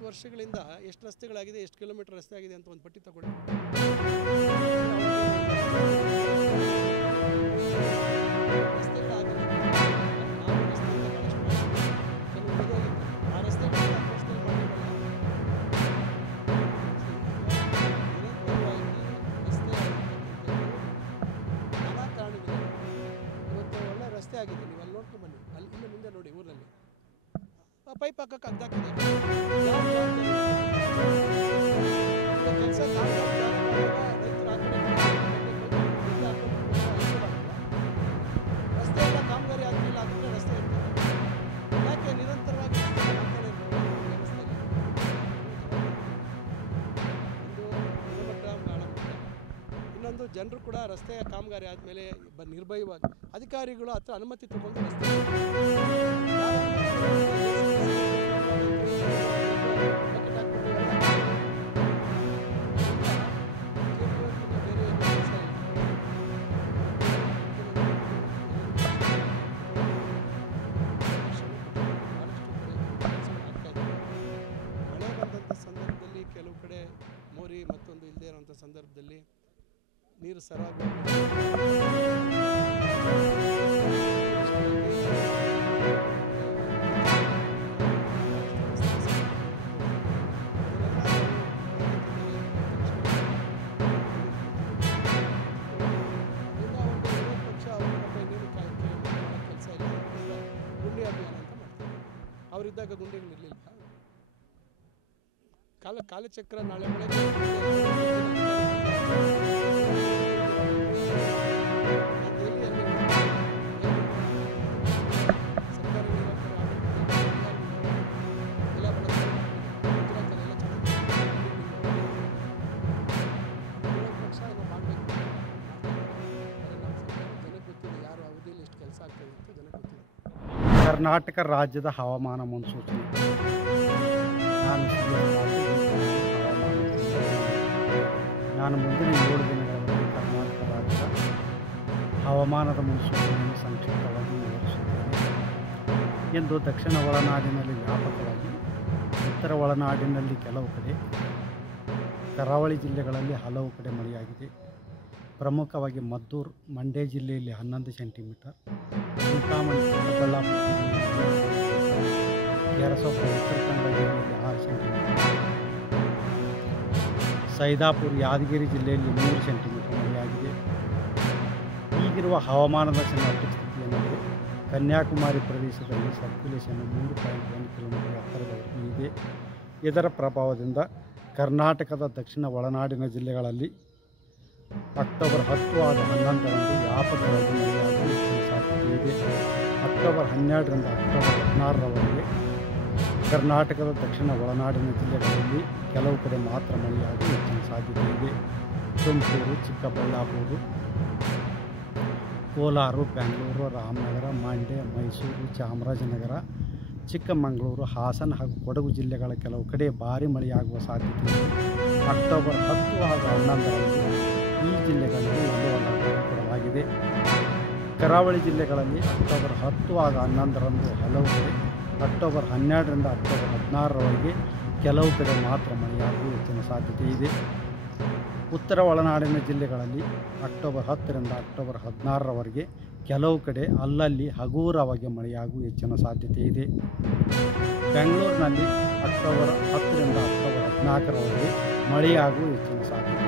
30 ವರ್ಷಗಳಿಂದ ಎಷ್ಟು ರಸ್ತೆಗಳಾಗಿದೆ, ಎಷ್ಟು ಕಿಲೋಮೀಟರ್ ರಸ್ತೆ ಆಗಿದೆ ಅಂತ ಒಂದು ಪಟ್ಟಿ ತಗೊಳ್ಳಿ. ರಸ್ತೆ ಆಗಿದೆ, ನೀವು ಅಲ್ಲಿ ನೋಡ್ಕೊಂಡು ಬನ್ನಿ. ಅಲ್ಲಿ ಇನ್ನು ಮುಂದೆ ನೋಡಿ, ಊರಲ್ಲಿ ಪೈಪ್ ಹಾಕಕ್ಕೆ ಅಗ್ದಾಕಿದೆ. ಕೆಲಸ ರಸ್ತೆ ಎಲ್ಲ ಕಾಮಗಾರಿ ಆಗಲಿಲ್ಲ ಆಗಿದ್ರೆ ರಸ್ತೆ ಇರ್ತದೆ. ಯಾಕೆ ನಿರಂತರವಾಗಿ ಇನ್ನೊಂದು ಜನರು ಕೂಡ ರಸ್ತೆಯ ಕಾಮಗಾರಿ ಆದಮೇಲೆ ನಿರ್ಭಯವಾಗಿ ಅಧಿಕಾರಿಗಳು ಹತ್ರ ಅನುಮತಿ ತಗೊಂಡು ರಸ್ತೆ ಮಳೆ ಬಂದಂಥ ಸಂದರ್ಭದಲ್ಲಿ ಕೆಲವು ಕಡೆ ಮೋರಿ ಮತ್ತೊಂದು ಇಲ್ಲದೆ ಇರುವಂಥ ಸಂದರ್ಭದಲ್ಲಿ ನೀರು ಸರಾಗು ಕೆಲಸ ಇಲ್ಲ. ಗುಂಡಿ ಅಭಿಯಾನ ಅಂತ ಮಾಡ್ತಾರೆ. ಅವರಿದ್ದಾಗ ಗುಂಡಿಗಳಿರಲಿಲ್ಲ. ಕಾಲಚಕ್ರ ನಾಳೆ ಬೆಳಗ್ಗೆ ಕರ್ನಾಟಕ ರಾಜ್ಯದ ಹವಾಮಾನ ಮುನ್ಸೂಚನೆ. ನಾನು ಮುಂದಿನ 7 ದಿನಗಳಲ್ಲಿ ಕರ್ನಾಟಕ ರಾಜ್ಯದ ಹವಾಮಾನದ ಮುನ್ಸೂಚನೆಯನ್ನು ಸಂಕ್ಷಿಪ್ತವಾಗಿ ವಿವರಿಸುತ್ತೇನೆ ಎಂದು. ದಕ್ಷಿಣ ಒಳನಾಡಿನಲ್ಲಿ ವ್ಯಾಪಕವಾಗಿ, ಉತ್ತರ ಒಳನಾಡಿನಲ್ಲಿ ಕೆಲವು ಕಡೆ, ಕರಾವಳಿ ಜಿಲ್ಲೆಗಳಲ್ಲಿ ಹಲವು ಕಡೆ ಮಳೆಯಾಗಿದೆ. ಪ್ರಮುಖವಾಗಿ ಮದ್ದೂರು, ಮಂಡ್ಯ ಜಿಲ್ಲೆಯಲ್ಲಿ 11 ಸೆಂಟಿಮೀಟರ್, ಚಿಂತಾಮಣಿ, ಚಿಕ್ಕಬಳ್ಳಾಪುರ ಜಿಲ್ಲೆಯಲ್ಲಿ, ಕೆರಸೊಪ್ಪ, ಉತ್ತರ ಕನ್ನಡ ಜಿಲ್ಲೆಯಲ್ಲಿ 6 ಸೆಂಟಿಮೀಟರ್, ಸೈದಾಪುರ, ಯಾದಗಿರಿ ಜಿಲ್ಲೆಯಲ್ಲಿ 3 ಸೆಂಟಿಮೀಟರ್ ಮಳೆಯಾಗಿದೆ. ಈಗಿರುವ ಹವಾಮಾನದ ಸಿನಾಪ್ಟಿಕ್ ಸ್ಥಿತಿ ಏನೆಂದರೆ, ಕನ್ಯಾಕುಮಾರಿ ಪ್ರದೇಶದಲ್ಲಿ ಸರ್ಕ್ಯುಲೇಷನ್ 3.1 ಕಿಲೋಮೀಟರ್ ಎತ್ತರದವರೆಗೆ ಇದೆ. ಇದರ ಪ್ರಭಾವದಿಂದ ಕರ್ನಾಟಕದ ದಕ್ಷಿಣ ಒಳನಾಡಿನ ಜಿಲ್ಲೆಗಳಲ್ಲಿ ಅಕ್ಟೋಬರ್ 10 ಹಾಗೂ 11ರಂದು ವ್ಯಾಪಕವಾಗಿ ಮಳೆಯಾಗುವ ಹೆಚ್ಚಿನ ಸಾಧ್ಯತೆ ಇದೆ. ಅಕ್ಟೋಬರ್ 12ರಿಂದ ಅಕ್ಟೋಬರ್ 16ರವರೆಗೆ ಕರ್ನಾಟಕದ ದಕ್ಷಿಣ ಒಳನಾಡಿನ ಜಿಲ್ಲೆಗಳಲ್ಲಿ ಕೆಲವು ಕಡೆ ಮಾತ್ರ ಮಳೆಯಾಗುವ ಹೆಚ್ಚಿನ ಸಾಧ್ಯತೆ ಇದೆ. ತುಮಕೂರು, ಚಿಕ್ಕಬಳ್ಳಾಪುರ, ಕೋಲಾರ, ಬೆಂಗಳೂರು, ರಾಮನಗರ, ಮಂಡ್ಯ, ಮೈಸೂರು, ಚಾಮರಾಜನಗರ, ಚಿಕ್ಕಮಗಳೂರು, ಹಾಸನ ಹಾಗೂ ಕೊಡಗು ಜಿಲ್ಲೆಗಳ ಕೆಲವು ಕಡೆ ಭಾರೀ ಮಳೆಯಾಗುವ ಸಾಧ್ಯತೆ ಇದೆ. ಅಕ್ಟೋಬರ್ 10 ಹಾಗೂ 11ರಂದು ಈ ಜಿಲ್ಲೆಗಳಲ್ಲಿ ಯೆಲ್ಲೋ ಅಲರ್ಟ್ ಕೊಡಲಾಗಿದೆ. ಕರಾವಳಿ ಜಿಲ್ಲೆಗಳಲ್ಲಿ ಅಕ್ಟೋಬರ್ 10 ಹಾಗೂ 11ರಂದು ಹಲವು ಕಡೆ, ಅಕ್ಟೋಬರ್ 12ರಿಂದ ಅಕ್ಟೋಬರ್ 16ರವರೆಗೆ ಕೆಲವು ಕಡೆ ಮಾತ್ರ ಮಳೆಯಾಗುವ ಹೆಚ್ಚಿನ ಸಾಧ್ಯತೆ ಇದೆ. ಉತ್ತರ ಒಳನಾಡಿನ ಜಿಲ್ಲೆಗಳಲ್ಲಿ ಅಕ್ಟೋಬರ್ 10ರಿಂದ ಅಕ್ಟೋಬರ್ 16ರವರೆಗೆ ಕೆಲವು ಕಡೆ ಅಲ್ಲಲ್ಲಿ ಹಗುರವಾಗಿ ಮಳೆಯಾಗುವ ಹೆಚ್ಚಿನ ಸಾಧ್ಯತೆ ಇದೆ. ಬೆಂಗಳೂರಿನಲ್ಲಿ ಅಕ್ಟೋಬರ್ 10ರಿಂದ ಅಕ್ಟೋಬರ್ 14ರವರೆಗೆ ಮಳೆಯಾಗುವ ಹೆಚ್ಚಿನ ಸಾಧ್ಯತೆ